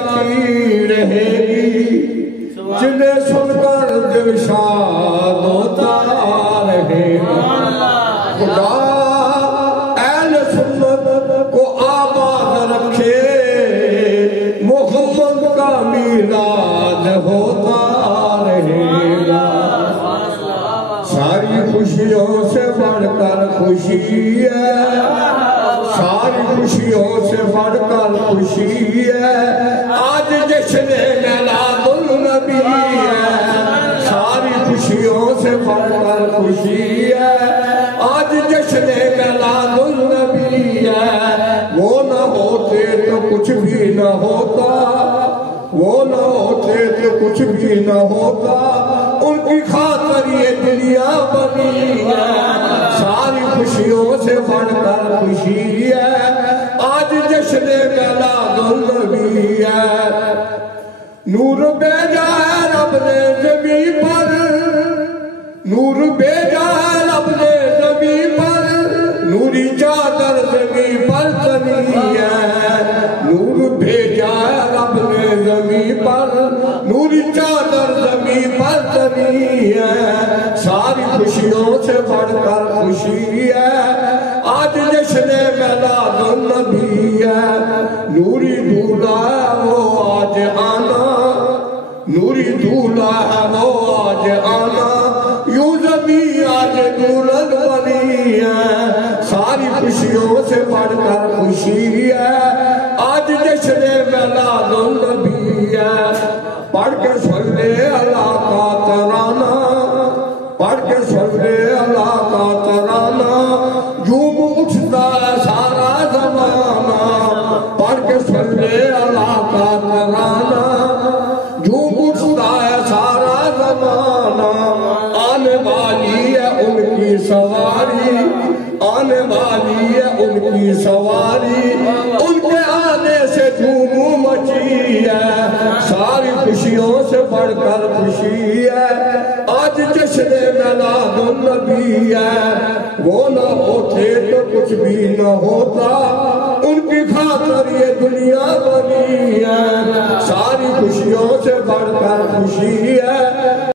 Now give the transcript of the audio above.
آتی رہے گی جنہیں سن کر دل شاد ہوتا رہے گا خدا اہل سنت کو آباد رکھے محمد کا میلاد ہوتا رہے گا ساری خوشیوں سے بڑھ کر خوشی ہے ساری خوشیوں سے بڑھ کر خوشی ہے آج جشن میلاد النبی ہے ساری خوشیوں سے بڑھ کر خوشی ہے آج جشن میلاد النبی ہے وہ نہ ہوتے تو کچھ بھی نہ ہوتا وہ نہ ہوتے تو کچھ بھی نہ ہوتا ان کی خاطر یہ دنیا بنی ہے ساری خوشیوں سے بڑھ کر خوشی ہے آج جشن میلاد النبی ہے نور بھیجا ہے رب نے زمین پر نور بھیجا ہے رب نے زمین پر نوری چادر زمین پر تنی ہے نور بھیجا ہے رب نے زمین پر نوری چادر زمین پر تنی ہے ساری خوشیوں سے بڑھ کر خوشی ہے آج جشن میلاد النبی ہے نوری دھولا ہے وہ آج آنا نوری دھولا ہے وہ آج آنا یوں زمین آج دولت بنی ہے ساری خوشیوں سے بڑھ کر خوشی ہے آج جشن میلاد النبی ہے پڑھ کے صلی اللہ کا ترانہ پڑھ کے صلی اللہ کا ترانہ یوں اٹھتا ہے سارا زمانہ پڑھ کے صلی اللہ کا ترانہ یوں اٹھتا ہے سارا زمانہ آنے والی ہے ان کی سواری آنے والی ہے ان کی سواری ان کے آنے سے دھوم مچی ہے ساری خوشیوں سے بڑھ کر خوشی ہے آج جشن میلاد النبی ہے وہ نہ ہوتے تو کچھ بھی نہ ہوتا ان کی خاطر یہ دنیا بنی ہے ساری خوشیوں سے بڑھ کر خوشی ہے